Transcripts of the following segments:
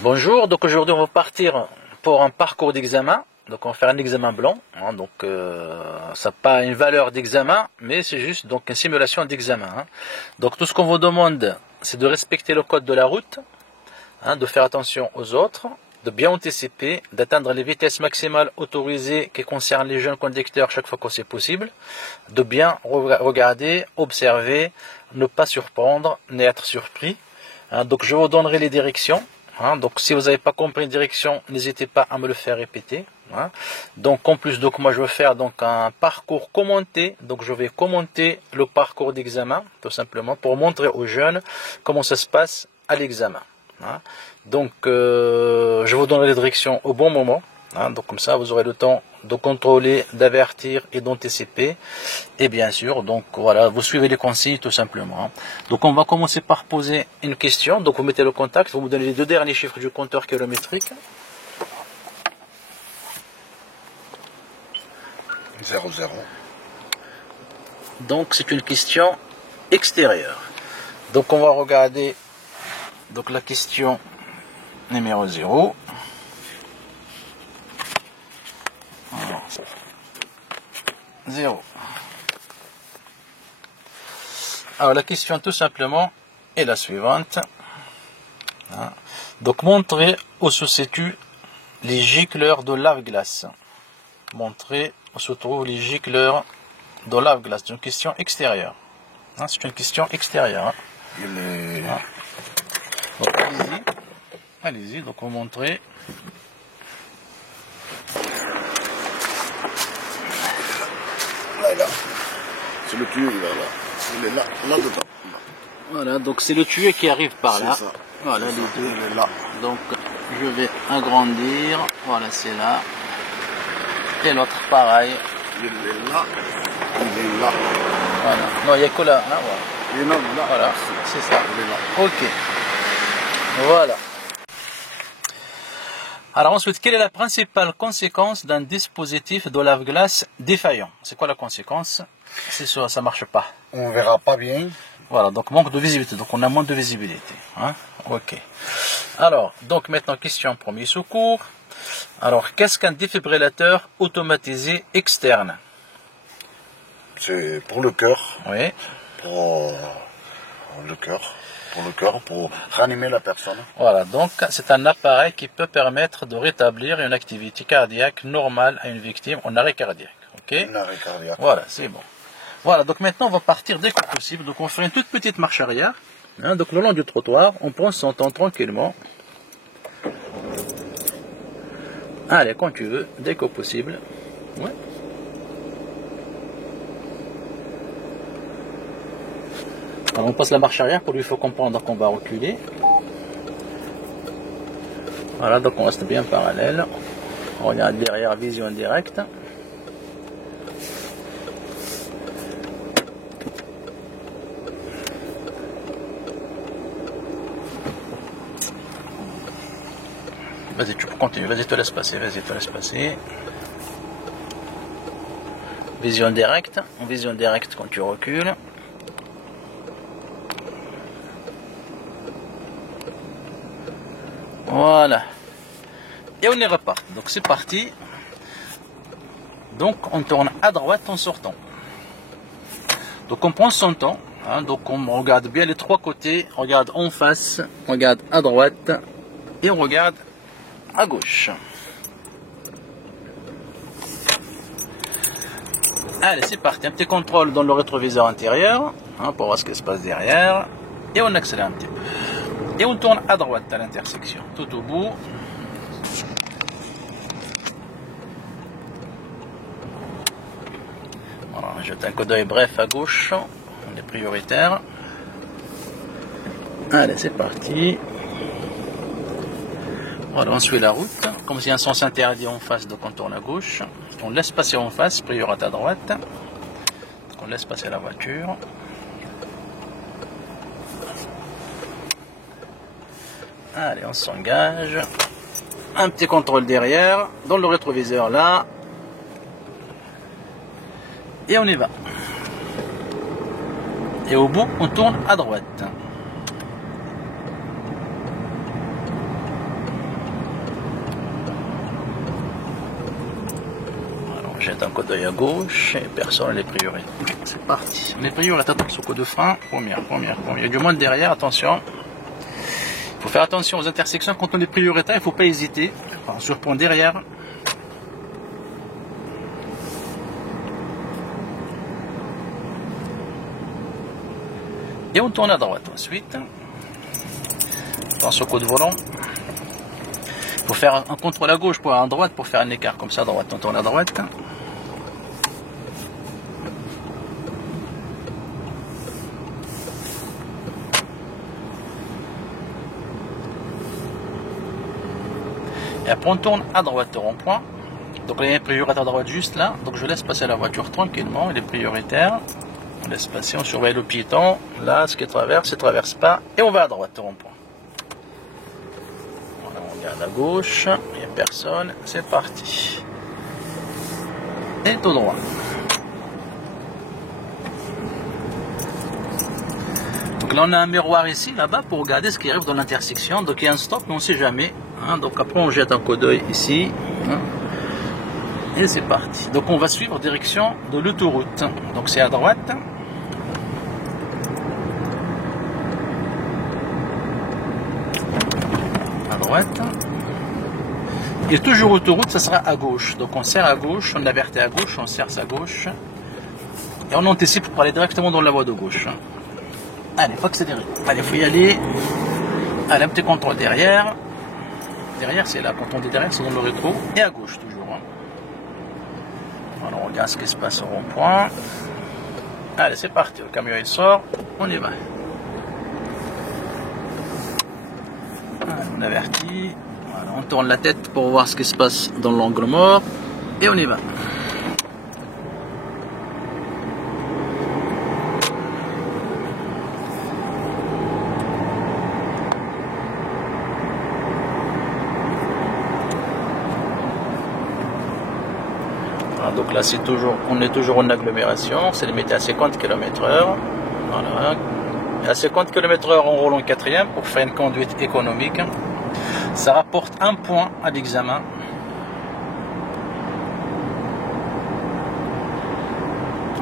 Bonjour, donc aujourd'hui on va partir pour un parcours d'examen. Donc on va faire un examen blanc, donc ça n'a pas une valeur d'examen, mais c'est juste donc une simulation d'examen. Donc tout ce qu'on vous demande, c'est de respecter le code de la route, de faire attention aux autres, de bien anticiper, d'atteindre les vitesses maximales autorisées qui concernent les jeunes conducteurs chaque fois que c'est possible, de bien regarder, observer, ne pas surprendre, ni être surpris. Donc je vous donnerai les directions. Donc si vous n'avez pas compris une direction, n'hésitez pas à me le faire répéter. Donc en plus, donc moi je vais faire donc un parcours commenté. Donc je vais commenter le parcours d'examen tout simplement pour montrer aux jeunes comment ça se passe à l'examen. Donc je vous donnerai les directions au bon moment. Donc comme ça vous aurez le temps de contrôler, d'avertir et d'anticiper. Et bien sûr, donc voilà, vous suivez les consignes tout simplement. Donc on va commencer par poser une question. Donc vous mettez le contact, vous me donnez les deux derniers chiffres du compteur kilométrique. 00. Donc c'est une question extérieure. Donc on va regarder donc la question numéro 0. Alors, 0. Alors la question tout simplement est la suivante. Donc montrer où se situent les gicleurs de lave-glace. Montrer où se trouvent les gicleurs de lave-glace. C'est une question extérieure. C'est une question extérieure. Donc allez-y. Allez-y, donc vous montrez. Là. C'est le tuyau, il est là. Il est là, là-dedans. Voilà, donc c'est le tuyau qui arrive par là. C'est ça. Voilà, les deux. Il est là. Donc je vais agrandir. Voilà, c'est là. Et l'autre pareil. Il est là. Il est là. Voilà. Non, il n'y a que là. Voilà. Il est là. Voilà, c'est ça. Il est là. Ok. Voilà. Alors ensuite, quelle est la principale conséquence d'un dispositif de lave-glace défaillant? C'est quoi la conséquence? C'est ça, ça marche pas. On verra pas bien. Voilà, donc manque de visibilité. Donc on a moins de visibilité. Ok. Alors, donc maintenant, question premier secours. Alors, qu'est-ce qu'un défibrillateur automatisé externe? C'est pour le cœur. Oui. Pour le cœur, pour ranimer la personne. Voilà, donc c'est un appareil qui peut permettre de rétablir une activité cardiaque normale à une victime en arrêt cardiaque. Ok. Un arrêt cardiaque. Voilà, c'est bon. Voilà, donc maintenant on va partir dès que possible. Donc on fait une toute petite marche arrière. Donc le long du trottoir, on prend son temps tranquillement. Allez, quand tu veux, dès que possible. Ouais. Alors on passe la marche arrière pour lui faire comprendre qu'on va reculer. Voilà, donc on reste bien parallèle. On regarde derrière, vision directe. Vas-y, tu peux continuer, vas-y, te laisse passer, Vision directe, en vision directe quand tu recules. Voilà. Et on y repart. Donc c'est parti. Donc on tourne à droite en sortant. Donc on prend son temps. Donc on regarde bien les trois côtés. On regarde en face, on regarde à droite et on regarde à gauche. Allez, c'est parti. Un petit contrôle dans le rétroviseur intérieur pour voir ce qui se passe derrière. Et on accélère un petit peu. Et on tourne à droite à l'intersection, tout au bout. Voilà, on jette un coup d'œil bref à gauche. On est prioritaire. Allez, c'est parti. Voilà, on suit la route. Comme s'il y a un sens interdit en face, donc on tourne à gauche. On laisse passer en face, priorité à droite. Donc on laisse passer la voiture. Allez, on s'engage. Un petit contrôle derrière, dans le rétroviseur là. Et on y va. Et au bout, on tourne à droite. jette un coup d'œil à gauche, et personne, les priorités. C'est parti. Les priorités, attention au coup de frein. Première. Il y a du monde derrière, attention. Il faut faire attention aux intersections. Quand on est prioritaire, il ne faut pas hésiter. On surprend derrière. Et on tourne à droite ensuite. Attention au coup de volant. Il faut faire un contrôle à gauche pour aller à droite pour faire un écart comme ça à droite. On tourne à droite. Et après on tourne à droite au rond-point. Donc là il y a un prioritaire à droite juste là. Donc je laisse passer la voiture tranquillement. Il est prioritaire. On laisse passer, on surveille le piéton. Là, ce qui traverse, il ne traverse pas. Et on va à droite au rond-point. Voilà, on regarde à gauche. Il n'y a personne. C'est parti. Et tout droit. Donc là, on a un miroir ici, là-bas, pour regarder ce qui arrive dans l'intersection. Donc il y a un stop, mais on ne sait jamais. Donc après, on jette un coup d'œil ici. Et c'est parti. Donc on va suivre direction de l'autoroute. Donc c'est à droite. À droite. Et toujours autoroute, ça sera à gauche. Donc on serre à gauche, on avertit à gauche, on serre à gauche. Et on anticipe pour aller directement dans la voie de gauche. Allez, faut accélérer. Allez, faut y aller. Allez, un petit contrôle derrière. Derrière, c'est là. Quand on dit derrière, c'est dans le rétro. Et à gauche, toujours. Alors, on regarde ce qui se passe au rond-point. Allez, c'est parti. Le camion, il sort. On y va. Allez, on avertit. Voilà, on tourne la tête pour voir ce qui se passe dans l'angle mort. Et on y va. Donc là, on est toujours en agglomération, c'est limité à 50 km/h. Voilà. À 50 km/h, on roule en quatrième pour faire une conduite économique. Ça rapporte 1 point à l'examen.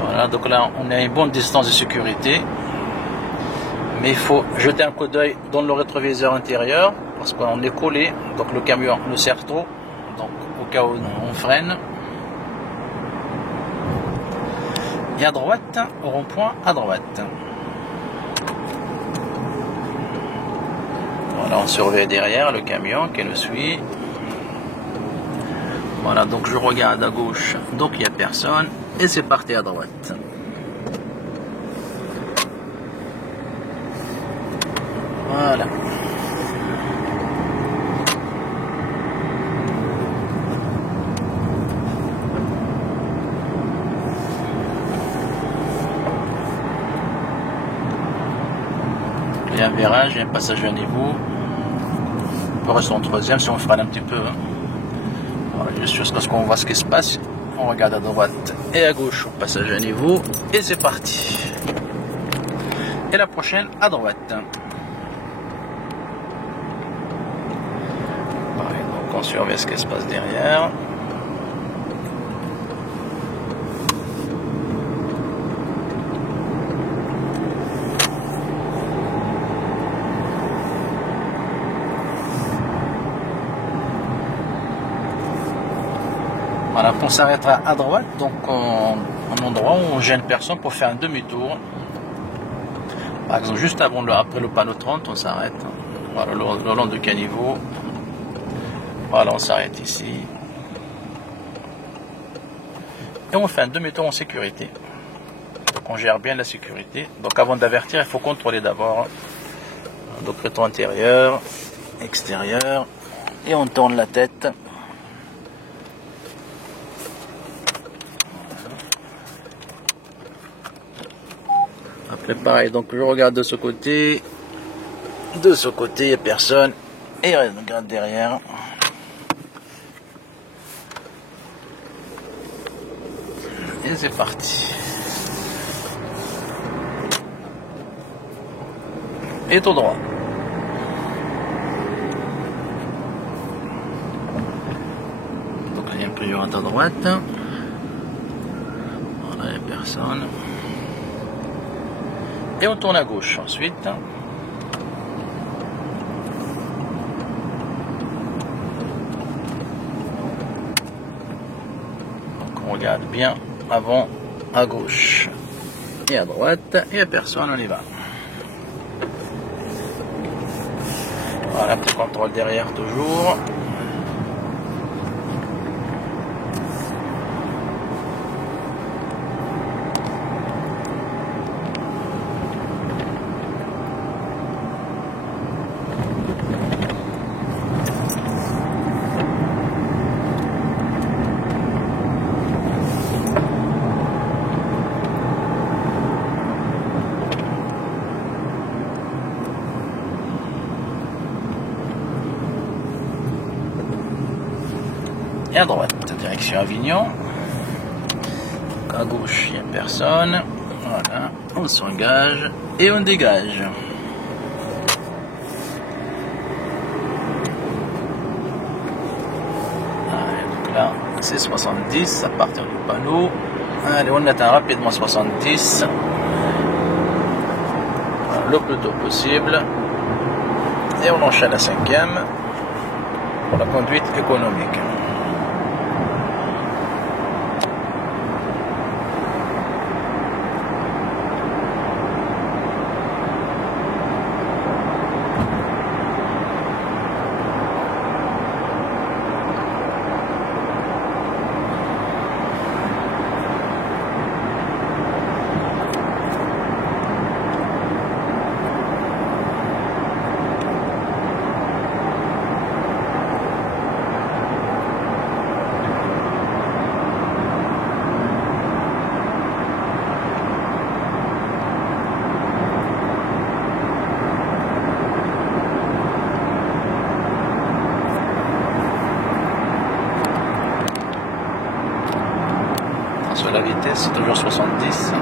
Voilà, donc là, on a une bonne distance de sécurité. Mais il faut jeter un coup d'œil dans le rétroviseur intérieur parce qu'on est collé, donc le camion nous sert trop. Donc au cas où on freine. Et à droite, au rond-point, à droite. Voilà, on surveille derrière le camion qui nous suit. Voilà, donc je regarde à gauche, donc il n'y a personne. Et c'est parti à droite. Voilà. Il y a un virage, il y a un passage à niveau. On peut rester en troisième si on freine un petit peu. Voilà, juste jusqu'à ce qu'on voit ce qui se passe. On regarde à droite et à gauche au passage à niveau. Et c'est parti. Et la prochaine à droite. Pareil, donc on surveille ce qui se passe derrière. Voilà, on s'arrêtera à droite, donc un endroit où on gêne personne pour faire un demi-tour. Par exemple, juste après le panneau 30, on s'arrête. Voilà, le long du caniveau. Voilà, on s'arrête ici. Et on fait un demi-tour en sécurité. Donc on gère bien la sécurité. Donc avant d'avertir, il faut contrôler d'abord. Donc rétro intérieur, extérieur. Et on tourne la tête. Après pareil, donc je regarde de ce côté, il n'y a personne, et je regarde derrière. Et c'est parti. Et tout droit. Donc il y a un prioritaire à droite. personne. Et on tourne à gauche ensuite. Donc on regarde bien avant à gauche et à droite. Et à personne, on y va. Voilà, petit contrôle derrière toujours. Et à droite, direction Avignon. Donc à gauche, il n'y a personne. Voilà, on s'engage et on dégage. Allez, donc là, c'est 70 à partir du panneau. Allez, on atteint rapidement 70. Voilà, le plus tôt possible. Et on enchaîne la 5e pour la conduite économique. Sur la vitesse, c'est toujours 70.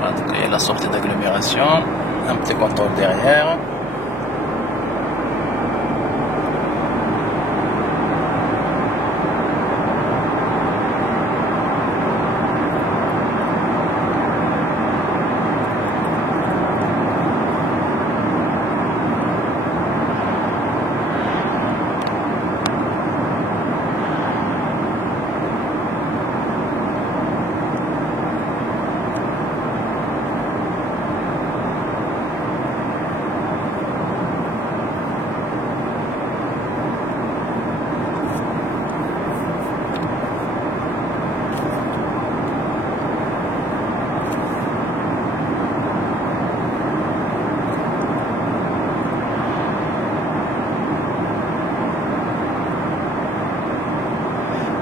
Voilà, donc il y a la sortie d'agglomération, un petit contrôle derrière.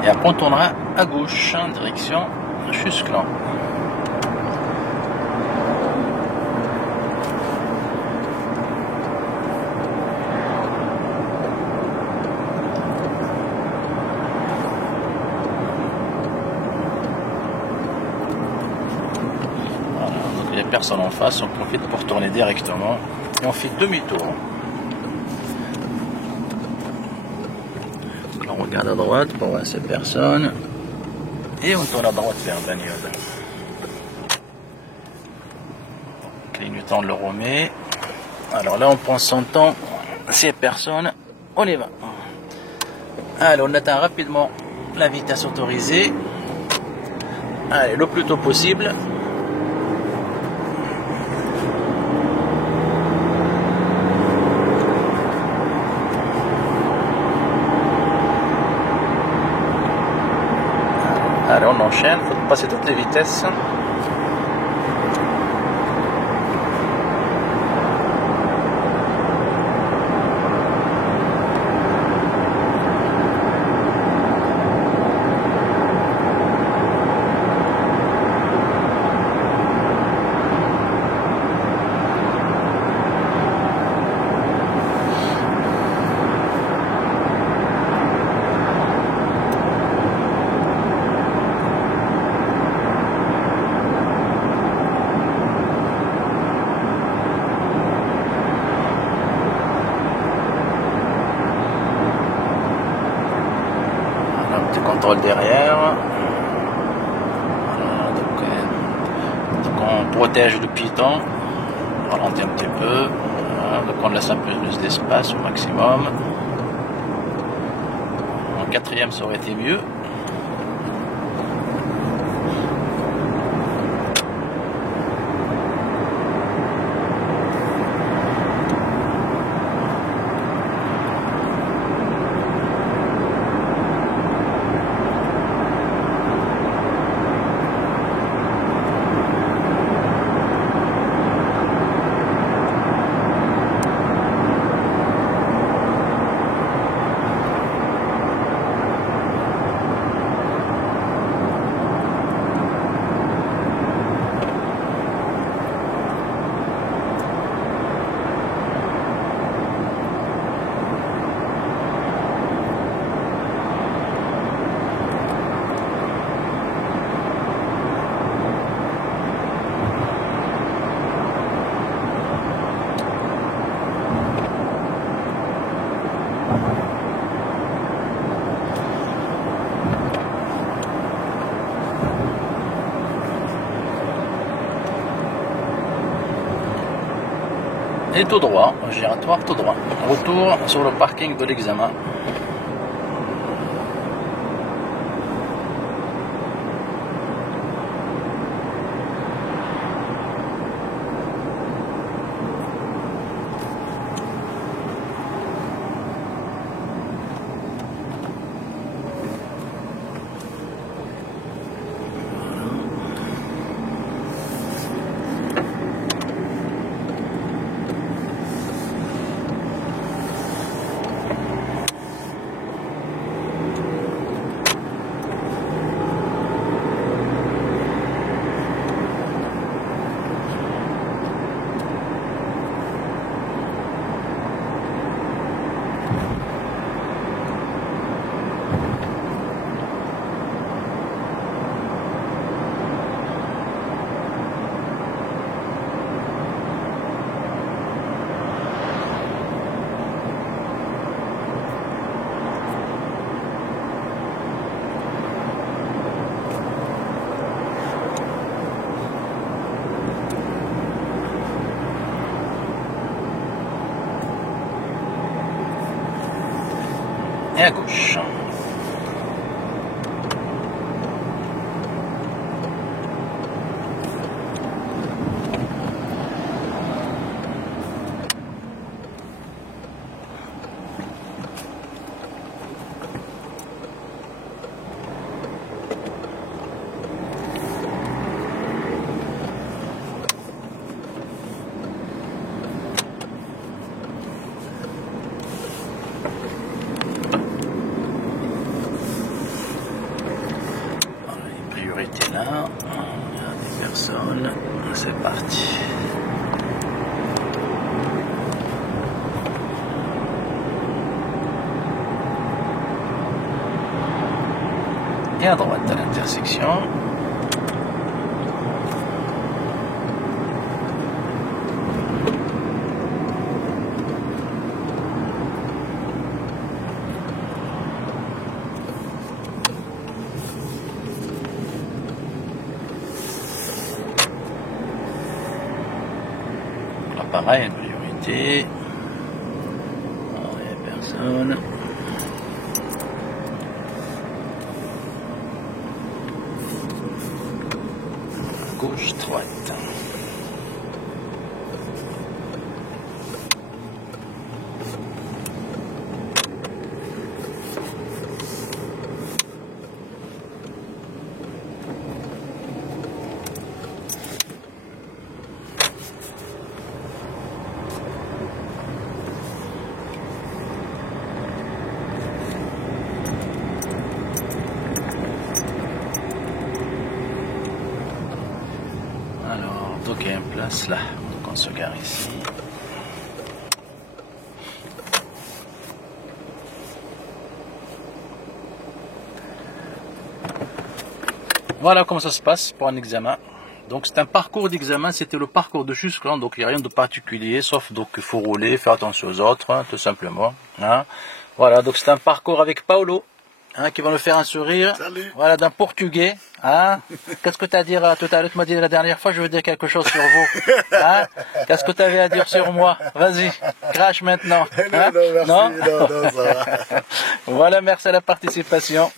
Et après on tournera à gauche en direction Chusclan. Voilà, donc il n'y a personne en face, on profite pour tourner directement et on fait demi-tour. On regarde à droite pour voir ces personnes et on tourne à droite vers Bagnole. Clignotant le Romée. Alors là on prend son temps, ces personnes, on y va. Allez, on atteint rapidement la vitesse autorisée. Allez, le plus tôt possible. Allez, on enchaîne, il faut passer toutes les vitesses. sol derrière. Voilà, donc on protège le piton, on ralentit un petit peu. Voilà, donc on laisse un peu plus d'espace au maximum. En quatrième, ça aurait été mieux. Et tout droit, giratoire tout droit. Retour sur le parking de l'examen. Et à gauche. Là, il y a des personnes, c'est parti. Et à droite à l'intersection. Pareil, une priorité. Oh, il n'y a personne. Gauche, droite. Donc il y a une place là, donc on se gare ici. Voilà comment ça se passe pour un examen. Donc c'est un parcours d'examen, c'était le parcours de Chusclan, donc il n'y a rien de particulier, sauf donc il faut rouler, faire attention aux autres, hein, tout simplement. Hein. Voilà, donc c'est un parcours avec Paolo. hein, qui va nous faire un sourire. Salut. Voilà, d'un portugais. Hein. Qu'est-ce que tu as à dire tout à l'heure? Tu m'as dit la dernière fois, je veux dire quelque chose sur vous. Hein. Qu'est-ce que tu avais à dire sur moi? Vas-y, crache maintenant. Hein. Non, merci, non, ça va. Voilà, merci à la participation.